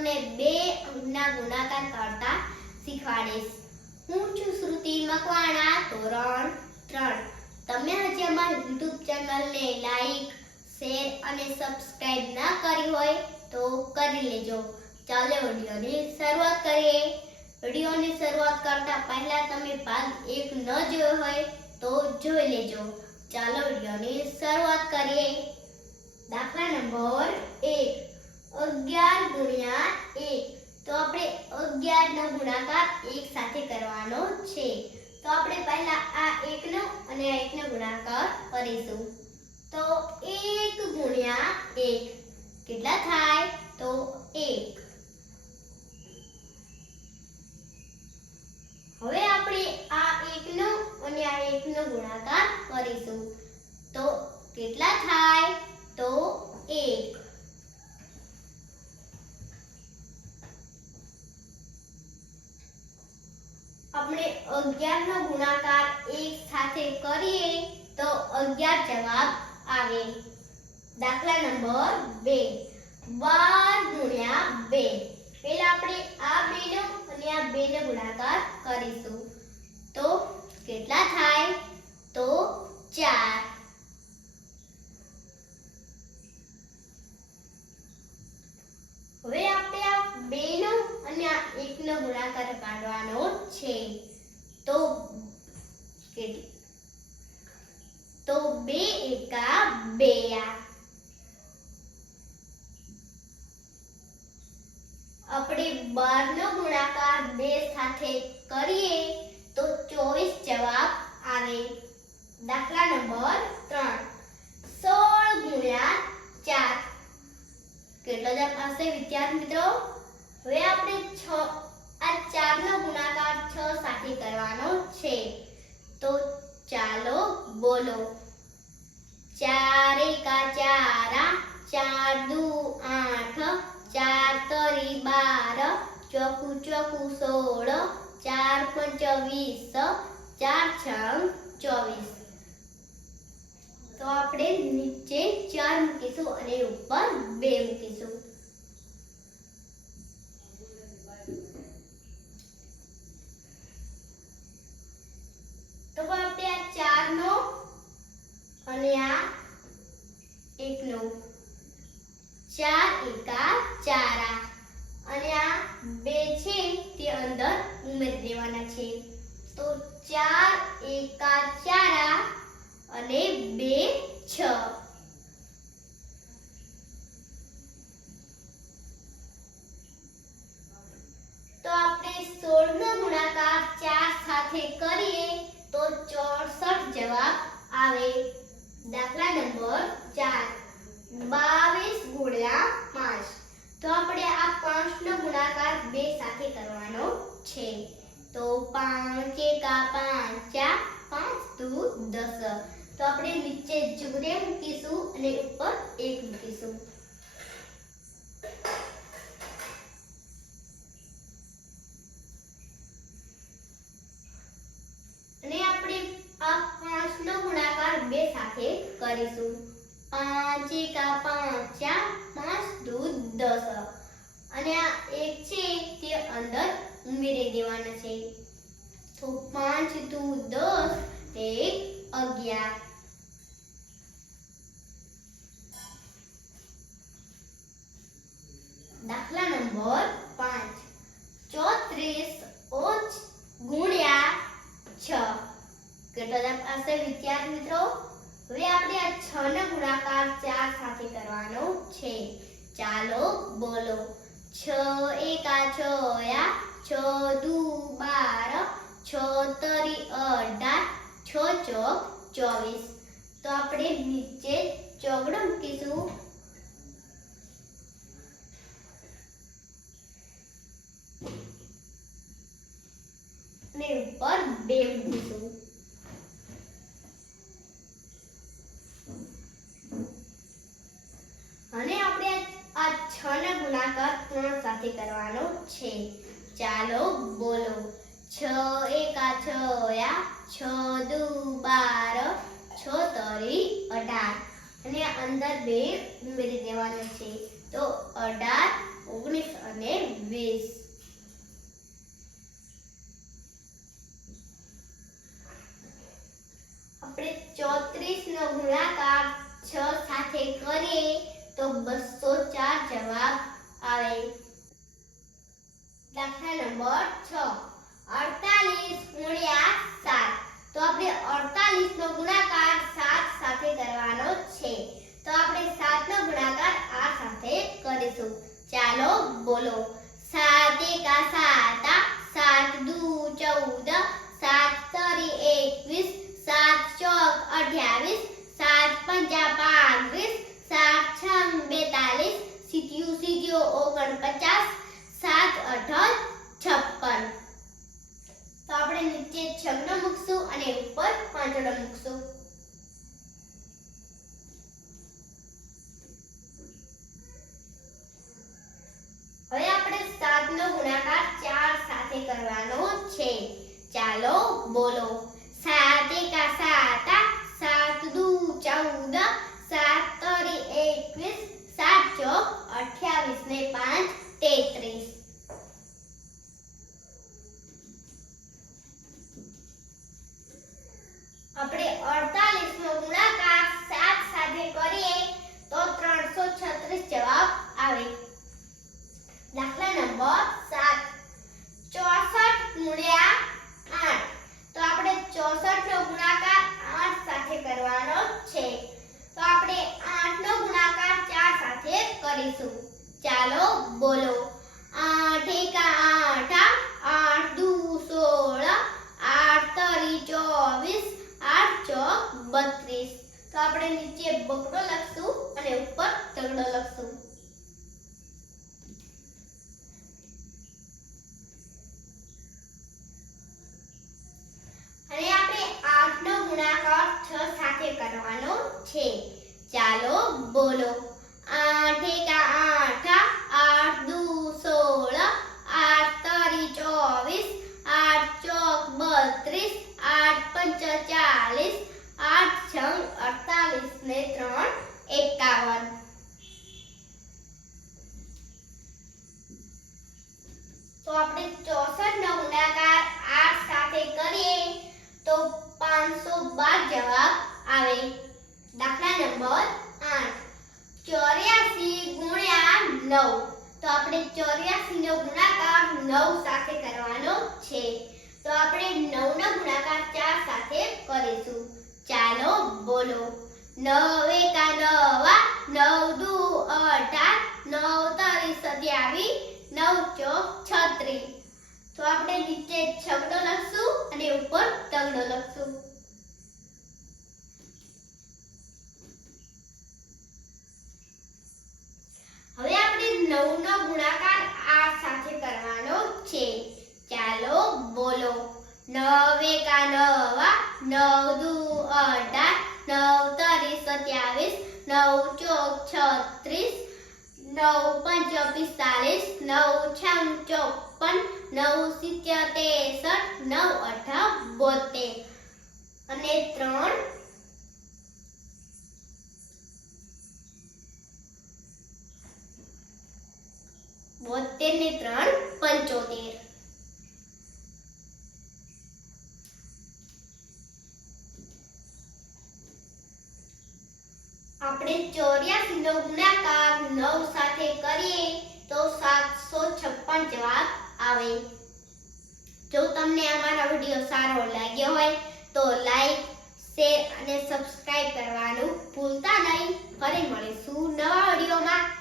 તમને બે અંકના ગુણાકાર કરતા શીખવાડીશ. હું છું શ્રુતિ મકવાણા, ધોરણ ત્રણ. તમે હજી અમારી યુટ્યુબ ચેનલને લાઈક શેર અને સબસ્ક્રાઇબ ના કરી હોય તો કરી લેજો. ચાલો વિડીયોની શરૂઆત કરીએ. વિડીયોની શરૂઆત કરતા પહેલા તમે ભાગ એક ન જોયો હોય તો જોઈ લેજો. ચાલો વિડીયોની શરૂઆત કરીએ. દાખલા નંબર એક. અગિયાર ગુણ્યા એક. તો આપણે અગિયાર નો ગુણાકાર એક સાથે કરવાનો છે. તો આપણે પહેલા આ એકનો અને આ એકનો ગુણાકાર કરીશું. તો એક ગુણ્યા એક. કેટલા થાય? તો એક. હવે આપણે આ એકનો અને આ એકનો ગુણાકાર કરીશું. તો કેટલા થાય? તો એક. 11 નો ગુણાકાર એક સાથે કરીએ તો 11 જવાબ આવે. દાખલા નંબર બે. બાર ગુણ્યા બે. પહેલા આપણે આ બેનો અને આ બેનો ગુણાકાર કરીશું. તો કેટલા થાય? તો 4 હવે આપણે આ બેનો અને આ એકનો ગુણાકાર કાઢવાનો છે તો તો બે એકા બે આપણે બાર નો ગુણાકાર બે સાથે કરીએ તો ચોવીસ જવાબ આવે. દાખલા નંબર ત્રણ. સોળ ગુણ્યા ચાર. કેટલો જવાબ આવશે વિદ્યાર્થી મિત્રો? હવે આપણે છ આ ચાર નો ગુણાકાર છ સાથે કરવાનો છે. તો ચાલો બોલો. ચાર એકા ચારા, ચાર દુ આઠ, ચાર તરી બાર, ચોકુ ચોકુ સોળ, ચાર પંચ વીસ ચાર છ ચોવીસ. તો આપણે નીચે ચાર મૂકીશું અને ઉપર બે મૂકીશું તો આપણે આ ચાર નો અને આ એકનો ચાર એકા ચારા અને આ બે છે તે અંદર ઉમેરી દેવાના છે તો ચાર એકા ચારા અને બે છ. તો આપણે સોળ નો ગુણાકાર ચાર સાથે કરીએ તો ચોસઠ જવાબ આવે. દાખલા નંબર ચાર. બાવીસ ગુણ્યા પાંચ. તો આપણે આ પાંચ નો ગુણાકાર બે સાથે કરવાનો છે. તો પાંચ એકા પાંચા પાંચ, દુ, દસ. તો આપણે નીચે જોડે મૂકીશું અને ઉપર એક મૂકીશું અને આપણે આ પાંચ નો ગુણાકાર બે સાથે કરીશું પાંચ એકા પાંચા પાંચ દુ દસ અને આ એક છે તે અંદર ઉમેરી દેવાના છે. તો પાંચ દુ દસ એક અગિયાર. દાખલા નંબર પાંચ ચોત્રીસ ઓછ ગુણ્યા છ કેટલો જવાબ આવશે વિદ્યાર્થી મિત્રો હવે આપણે આ છ નો ગુણાકાર ચાર સાથે કરવાનો છે ચાલો બોલો છ એકા છ યા છ દુ બાર, છ અઢાર, છ, ચોક, ચોવીસ. તો આપણે નીચે ચોગડો મૂકીશું ને ઉપર બે મૂકીશું અને આપણે આ છ ને ગુણાકાર ત્રણ સાથે કરવાનો છે. ચાલો બોલો. છ એકા છયા છ દુ બાર. છ તરી અઢાર. અને અંદર બે ઉમેરી દેવાનો છે. તો અઢાર, ઓગણીસ અને વીસ. આપણે ચોત્રીસ નો ગુણાકાર છ સાથે કરીએ તો બસો ચાર જવાબ આવે. દાખલા નંબર છ. અડતાલીસ ગુણ્યા સાત. તો આપણે અડતાલીસ નો ગુણાકાર સાત સાથે કરવાનો છે. તો આપણે સાત નો ગુણાકાર આ સાથે કરીશું. ચાલો બોલો. સાત એકા સાતા સાત દુ ચૌદ. સાત તરી એકવીસ. સાત ચોક અઠ્યાવીસ. સાત પંચા પાંત્રીસ. સાત છંગ બેતાલીસ. સીત્યુ સીત્યો ઓગણપચાસ સાત અઢાર છપ્પન તો આપણે નીચે છગડો મૂકશું અને ઉપર પાંચડો મૂકશો હવે આપણે સાત નો ગુણાકાર ચાર સાથે કરવાનો છે. ચાલો બોલો. સાતા સાત દુ ચૌદ સાત તરી એકવીસ સાત ચોક અઠ્યાવીસ ને પાંચ તેત્રીસ આપણે અડતાલીસ નો ગુણાકાર સાત સાથે કરીએ તો ત્રણસો છત્રીસ જવાબ આવે દાખલા નંબર સાત ચોસઠ ગુણ્યા આઠ તો આપણે ચોસઠ નો ગુણાકાર આઠ સાથે કરવાનો છે તો આપણે આઠ નો ગુણાકાર ચાર સાથે કરીશું ચાલો બોલો આઠ એકા આઠા આઠ દુ સોળ આઠ તરી ચોવીસ આઠ ચોક બત્રીસ તો આપણે નીચે બકડો લખશું અને ઉપર તગડો લખશું. અને આપણે આઠ નો ગુણાકાર છ સાથે કરવાનો છે. ચાલો બોલો આઠ એકા આઠા આઠ દુ સોળ આઠ તરી ચોવીસ આઠ ચોક બત્રીસ આઠ પંચ ચાલીસ આઠ છંગ અડતાલીસ ને ત્રણ એકાવન તો આપણે ચોસઠ નો ગુણાકાર આઠ સાથે કરીએ, તો પાંચસો બાર જવાબ આવે. દાખલા નંબર આઠ. ચોર્યાસી ગુણ્યા નવ. તો આપણે ચોર્યાસી નો ગુણાકાર નવ સાથે કરવાનો છે. તો આપણે નવનો ગુણાકાર ચાર સાથે કરીશું. ચાલો બોલો. નવ એકા નવા નવ દુ અઢાર નવ તરી સત્યાવીસ નવ ચોક છત્રીસ. તો આપણે નીચે છગડો લખશું અને ઉપર તગડો લખશું. ગુણાકાર આઠ સાથે કરવાનો છે. ચાલો બોલો. નવ નવા, નવ દુ અઢાર, નવ તરી સત્યાવીસ, નવ નવ પંચ પિસ્તાલીસ નવ છમ ચોપન નવ સિત્તેર નવ અઢા બોતેર અને ત્રણ બોતેર ને ત્રણ, પંચોતેર. આપણે ચોર્યાસી નો ગુણાકાર નવ કરીએ તો સાતસો છપ્પન જવાબ આવે. જો તમને અમારો વીડિયો સારો લાગ્યો હોય તો લાઈક શેર અને સબસ્ક્રાઇબ કરવાનું ભૂલતા નહીં. ફરી મળીશું નવા વિડીયોમાં.